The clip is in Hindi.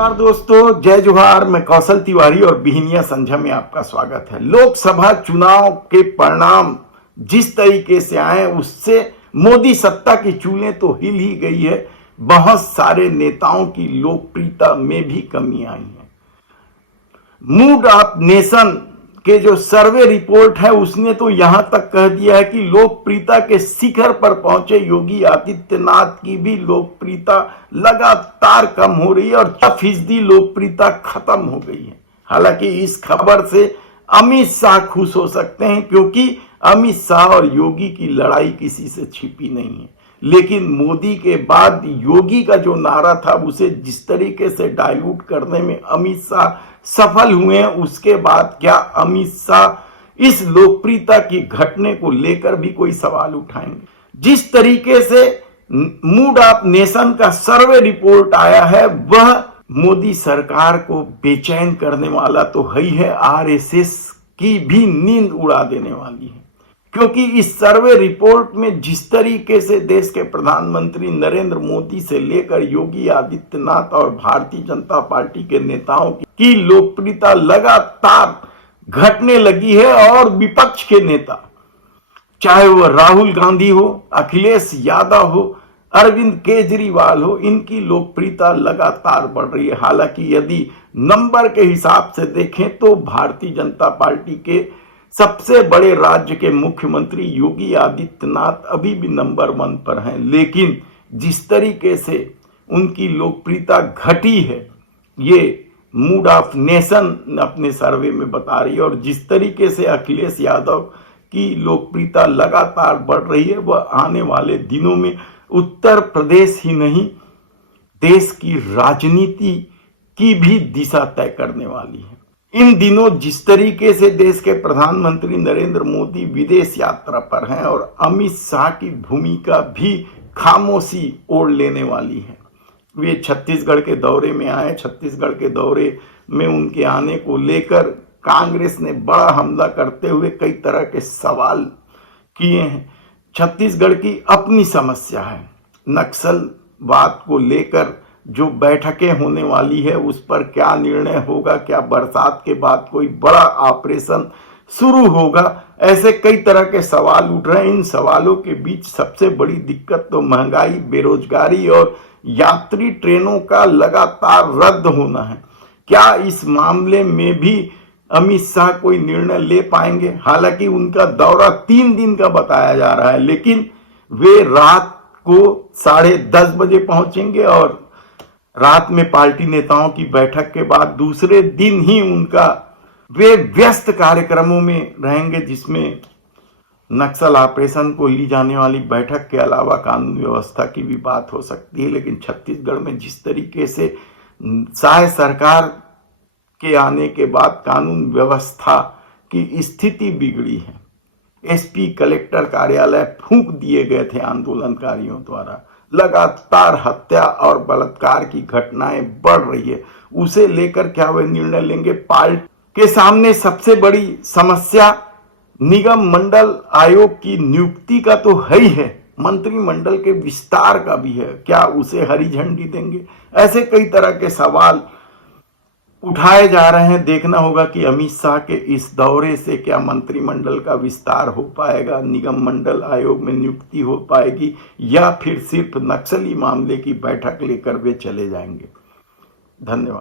नमस्कार दोस्तों, जय जोहार। मैं कौशल तिवारी और बिहनिया संझा में आपका स्वागत है। लोकसभा चुनाव के परिणाम जिस तरीके से आए उससे मोदी सत्ता की चूलें तो हिल ही गई है। बहुत सारे नेताओं की लोकप्रियता में भी कमी आई है। मूड ऑफ नेशन के जो सर्वे रिपोर्ट है उसने तो यहां तक कह दिया है कि लोकप्रियता के शिखर पर पहुंचे योगी आदित्यनाथ की भी लोकप्रियता लगातार कम हो रही है और 4% लोकप्रियता खत्म हो गई है। हालांकि इस खबर से अमित शाह खुश हो सकते हैं क्योंकि अमित शाह और योगी की लड़ाई किसी से छिपी नहीं है। लेकिन मोदी के बाद योगी का जो नारा था उसे जिस तरीके से डाइल्यूट करने में अमित शाह सफल हुए हैं, उसके बाद क्या अमित शाह इस लोकप्रियता की घटने को लेकर भी कोई सवाल उठाएंगे? जिस तरीके से मूड ऑफ नेशन का सर्वे रिपोर्ट आया है वह मोदी सरकार को बेचैन करने वाला तो है ही है, आरएसएस की भी नींद उड़ा देने वाली है। क्योंकि इस सर्वे रिपोर्ट में जिस तरीके से देश के प्रधानमंत्री नरेंद्र मोदी से लेकर योगी आदित्यनाथ और भारतीय जनता पार्टी के नेताओं की लोकप्रियता लगातार घटने लगी है और विपक्ष के नेता, चाहे वह राहुल गांधी हो, अखिलेश यादव हो, अरविंद केजरीवाल हो, इनकी लोकप्रियता लगातार बढ़ रही है। हालांकि यदि नंबर के हिसाब से देखें तो भारतीय जनता पार्टी के सबसे बड़े राज्य के मुख्यमंत्री योगी आदित्यनाथ अभी भी नंबर 1 पर हैं। लेकिन जिस तरीके से उनकी लोकप्रियता घटी है ये मूड ऑफ नेशन अपने सर्वे में बता रही है और जिस तरीके से अखिलेश यादव की लोकप्रियता लगातार बढ़ रही है वह आने वाले दिनों में उत्तर प्रदेश ही नहीं देश की राजनीति की भी दिशा तय करने वाली है। इन दिनों जिस तरीके से देश के प्रधानमंत्री नरेंद्र मोदी विदेश यात्रा पर हैं और अमित शाह की भूमिका भी खामोशी ओढ़ लेने वाली है। वे छत्तीसगढ़ के दौरे में आए। छत्तीसगढ़ के दौरे में उनके आने को लेकर कांग्रेस ने बड़ा हमला करते हुए कई तरह के सवाल किए हैं। छत्तीसगढ़ की अपनी समस्या है। नक्सलवाद को लेकर जो बैठकें होने वाली है उस पर क्या निर्णय होगा, क्या बरसात के बाद कोई बड़ा ऑपरेशन शुरू होगा, ऐसे कई तरह के सवाल उठ रहे हैं। इन सवालों के बीच सबसे बड़ी दिक्कत तो महंगाई, बेरोजगारी और यात्री ट्रेनों का लगातार रद्द होना है। क्या इस मामले में भी अमित शाह कोई निर्णय ले पाएंगे? हालांकि उनका दौरा 3 दिन का बताया जा रहा है, लेकिन वे रात को 10:30 बजे पहुंचेंगे और रात में पार्टी नेताओं की बैठक के बाद दूसरे दिन ही वे व्यस्त कार्यक्रमों में रहेंगे जिसमें नक्सल ऑपरेशन को ली जाने वाली बैठक के अलावा कानून व्यवस्था की भी बात हो सकती है। लेकिन छत्तीसगढ़ में जिस तरीके से शाह सरकार के आने के बाद कानून व्यवस्था की स्थिति बिगड़ी है, एसपी कलेक्टर कार्यालय फूंक दिए गए थे आंदोलनकारियों द्वारा, लगातार हत्या और बलात्कार की घटनाएं बढ़ रही है, उसे लेकर क्या वे निर्णय लेंगे? पार्टी के सामने सबसे बड़ी समस्या निगम मंडल आयोग की नियुक्ति का तो है ही है, मंत्रिमंडल के विस्तार का भी है। क्या उसे हरी झंडी देंगे? ऐसे कई तरह के सवाल उठाए जा रहे हैं। देखना होगा कि अमित शाह के इस दौरे से क्या मंत्रिमंडल का विस्तार हो पाएगा, निगम मंडल आयोग में नियुक्ति हो पाएगी या फिर सिर्फ नक्सली मामले की बैठक लेकर वे चले जाएंगे। धन्यवाद।